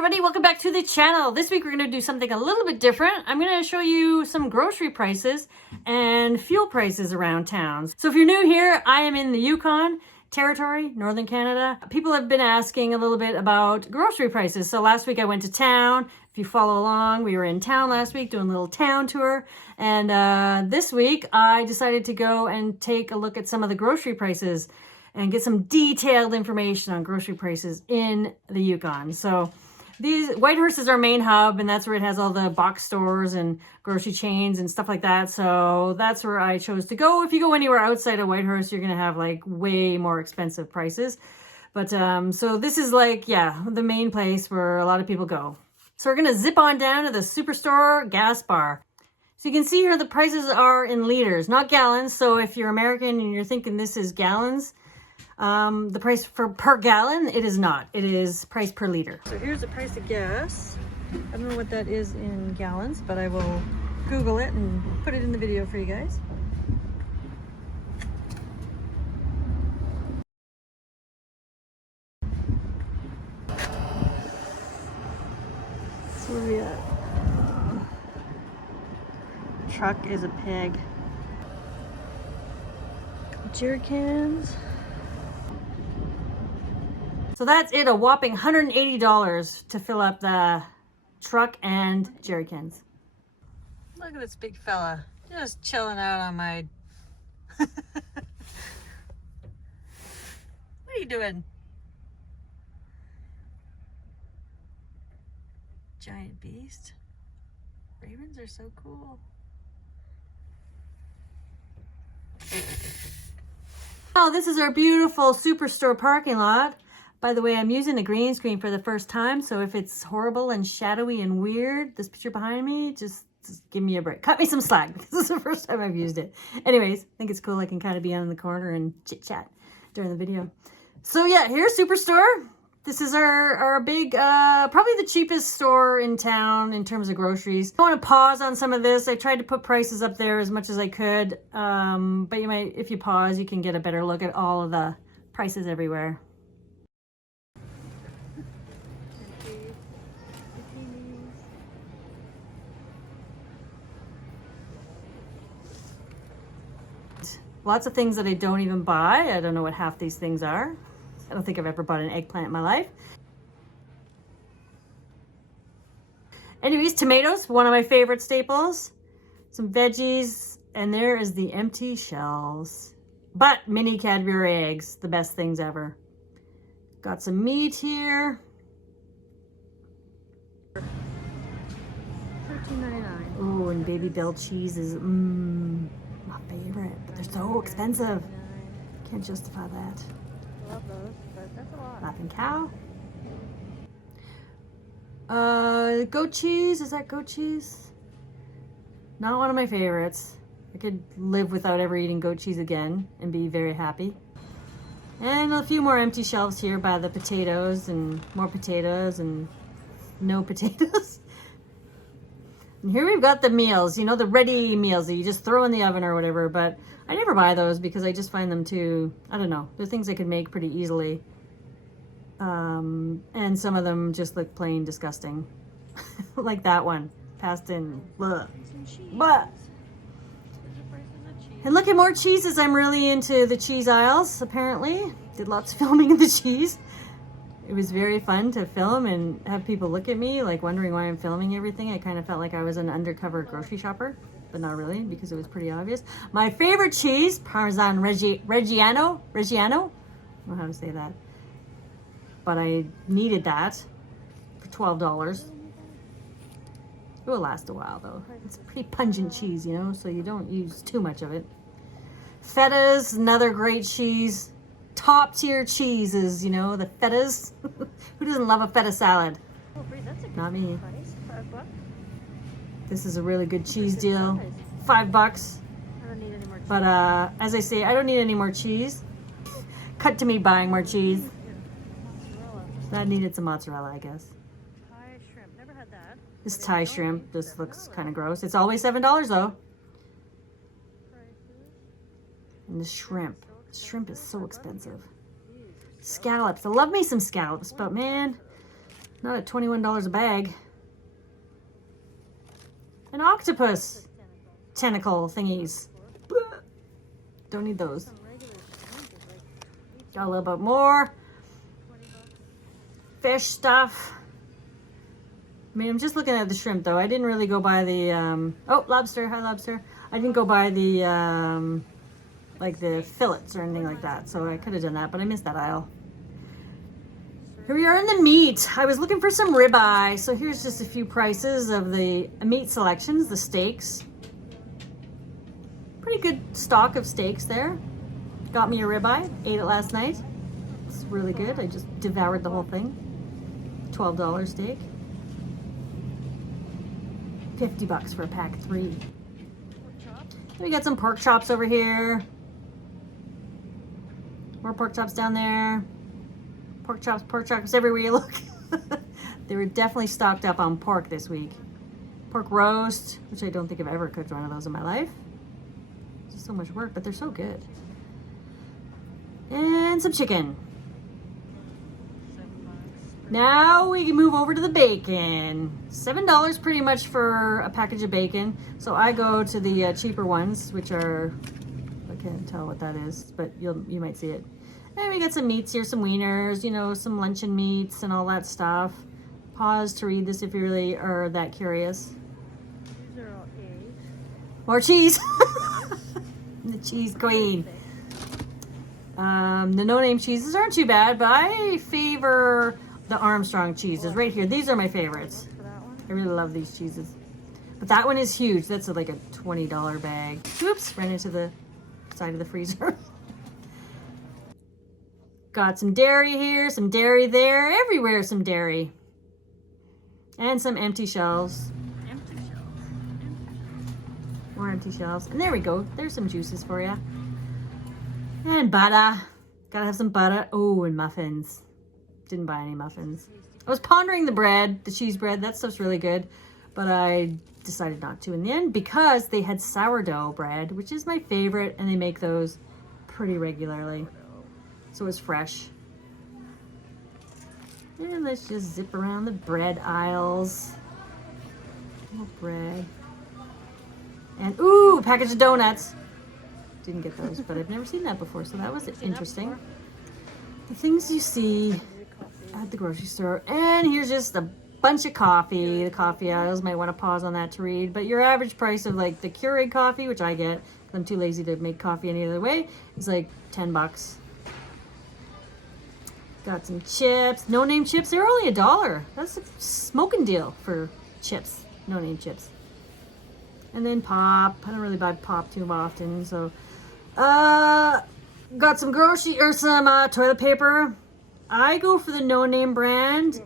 everybody, welcome back to the channel. This week we're going to do something a little bit different. I'm going to show you some grocery prices and fuel prices around towns. So if you're new here, I am in the Yukon territory, Northern Canada. People have been asking a little bit about grocery prices. So last week I went to town. If you follow along, we were in town last week doing a little town tour. And this week I decided to go and take a look at some of the grocery prices and get some detailed information on grocery prices in the Yukon. So Whitehorse is our main hub, and that's where it has all the box stores and grocery chains and stuff like that. So that's where I chose to go. If you go anywhere outside of Whitehorse, you're going to have like way more expensive prices. But so this is like, yeah, the main place where a lot of people go. So we're going to zip on down to the Superstore gas bar. So you can see here the prices are in liters, not gallons. So if you're American and you're thinking this is gallons, the price per gallon, it is not. It is price per liter. So here's the price of gas. I don't know what that is in gallons, but I will Google it and put it in the video for you guys. So where are we at? Truck is a pig. Jerry cans. So that's it, a whopping $180 to fill up the truck and jerry cans. Look at this big fella, just chilling out on my... What are you doing? Giant beast. Ravens are so cool. Oh, this is our beautiful Superstore parking lot. By the way, I'm using a green screen for the first time, so if it's horrible and shadowy and weird, this picture behind me, just give me a break. Cut me some slack, because this is the first time I've used it. Anyways, I think it's cool. I can kind of be on the corner and chit-chat during the video. So yeah, here's Superstore. This is our big, probably the cheapest store in town in terms of groceries. I want to pause on some of this. I tried to put prices up there as much as I could, but you might, if you pause, you can get a better look at all of the prices everywhere. Lots of things that I don't even buy. I don't know what half these things are. I don't think I've ever bought an eggplant in my life. Anyways, tomatoes, one of my favorite staples. Some veggies, and there is the empty shells. But mini Cadbury eggs, the best things ever. Got some meat here. $13.99. Oh, and Baby Bell cheese is my favorite, but they're so expensive. Can't justify that. Love those, but that's a lot. Laughing cow. Goat cheese. Is that goat cheese? Not one of my favorites. I could live without ever eating goat cheese again and be very happy. And a few more empty shelves here by the potatoes and more potatoes and no potatoes. And here we've got the meals, you know, the ready meals that you just throw in the oven or whatever, but I never buy those because I just find them too, I don't know, they're things I could make pretty easily. And some of them just look plain disgusting. Like that one, passed in, blah. But, and look at more cheeses. I'm really into the cheese aisles, apparently. Did lots of filming of the cheese. It was very fun to film and have people look at me, like wondering why I'm filming everything. I kind of felt like I was an undercover grocery shopper, but not really, because it was pretty obvious. My favorite cheese, Parmesan Reggiano. I don't know how to say that. But I needed that for $12. It will last a while, though. It's a pretty pungent cheese, you know, so you don't use too much of it. Fetta's another great cheese. Top tier cheeses, you know, the fettas. Who doesn't love a feta salad? Oh, that's a good Not me. price. $5. This is a really good cheese deal. $5. I don't need any more cheese. But as I say, I don't need any more cheese. Cut to me buying more cheese. Mozzarella. That needed some mozzarella, I guess. Thai shrimp. Never had that. This Thai shrimp just looks kind of gross. It's always $7 though. And the shrimp. Shrimp is so expensive. Scallops. I love me some scallops, but man, Not at $21 a bag. An octopus tentacle thingies. Don't need those. Some regular shrimp is like Got a little bit more. 20 bucks. Fish stuff. I mean, I'm just looking at the shrimp though. I didn't really go by the, oh, lobster, hi lobster. I didn't go by the, like the fillets or anything like that. So I could have done that, but I missed that aisle. Here we are in the meat. I was looking for some ribeye. So here's just a few prices of the meat selections, the steaks. Pretty good stock of steaks there. Got me a ribeye, ate it last night. It's really good. I just devoured the whole thing. $12 steak. 50 bucks for a pack 3. Pork chop. Then we got some pork chops over here. More pork chops down there. Pork chops everywhere you look. They were definitely stocked up on pork this week. Pork roast, which I don't think I've ever cooked one of those in my life. It's just so much work, but they're so good. And some chicken. $7. Now we can move over to the bacon. $7 pretty much for a package of bacon. So I go to the cheaper ones, which are, I can't tell what that is, but you might see it. And we got some meats here, some wieners, you know, some luncheon meats and all that stuff. Pause to read this if you really are that curious. These are all eggs. More cheese. The cheese queen. The no-name cheeses aren't too bad, but I favor the Armstrong cheeses right here. These are my favorites. For that one. I really love these cheeses. But that one is huge. That's like a $20 bag. Oops, ran into the side of the freezer. Got some dairy here, some dairy there. Everywhere some dairy. And some empty shelves. Empty shells. More empty shelves. And there we go. There's some juices for you. And butter. Gotta have some butter. Oh, and muffins. Didn't buy any muffins. I was pondering the bread, the cheese bread. That stuff's really good. But I decided not to in the end because they had sourdough bread, which is my favorite. And they make those pretty regularly. So it's fresh. And let's just zip around the bread aisles. More bread. And ooh, package of donuts. Didn't get those, but I've never seen that before, so that was interesting. The things you see at the grocery store. And here's just a bunch of coffee. The coffee aisles, might want to pause on that to read. But your average price of like the Keurig coffee, which I get, I'm too lazy to make coffee any other way, is like 10 bucks. Got some chips. No-name chips, they're only $1. That's a smoking deal for chips. No-name chips. And then pop. I don't really buy pop too often, so got some toilet paper. I go for the no-name brand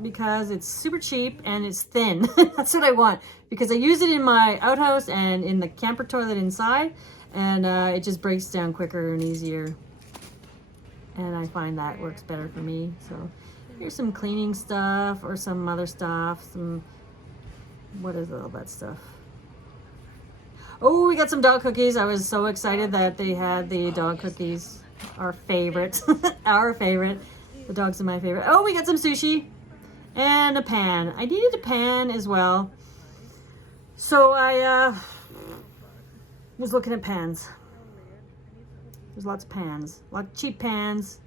because it's super cheap and it's thin. That's what I want because I use it in my outhouse and in the camper toilet inside, and it just breaks down quicker and easier. And I find that works better for me. So here's some cleaning stuff or some other stuff. What is all that stuff? Oh, we got some dog cookies. I was so excited that they had the dog cookies. Our favorite. Our favorite. The dogs are my favorite. Oh, we got some sushi and a pan. I needed a pan as well. So I was looking at pans. There's lots of pans. A lot of cheap pans.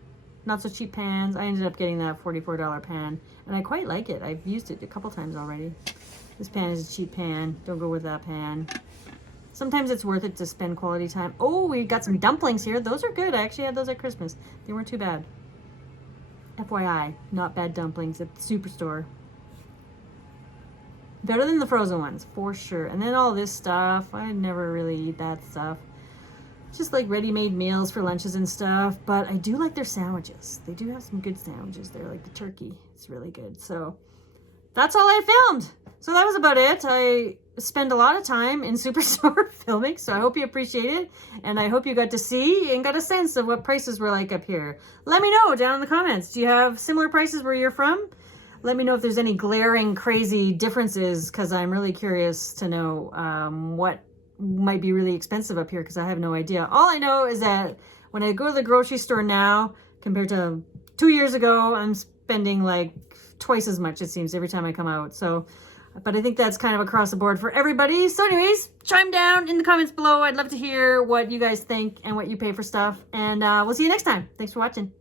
Not so cheap pans. I ended up getting that $44 pan. And I quite like it. I've used it a couple times already. This pan is a cheap pan. Don't go with that pan. Sometimes it's worth it to spend quality time. Oh, we got some dumplings here. Those are good. I actually had those at Christmas. They weren't too bad. FYI, not bad dumplings at the Superstore. Better than the frozen ones, for sure. And then all this stuff. I never really eat that stuff. Just like ready-made meals for lunches and stuff. But I do like their sandwiches. They do have some good sandwiches there, like the turkey. It's really good. So that's all I filmed. So that was about it. I spend a lot of time in Superstore filming, so I hope you appreciate it. And I hope you got to see and got a sense of what prices were like up here. Let me know down in the comments. Do you have similar prices where you're from? Let me know if there's any glaring, crazy differences, because I'm really curious to know what might be really expensive up here, because I have no idea. All I know is that when I go to the grocery store now, compared to 2 years ago, I'm spending like twice as much, it seems, every time I come out. So, but I think that's kind of across the board for everybody. So anyways, chime down in the comments below. I'd love to hear what you guys think and what you pay for stuff. And we'll see you next time. Thanks for watching.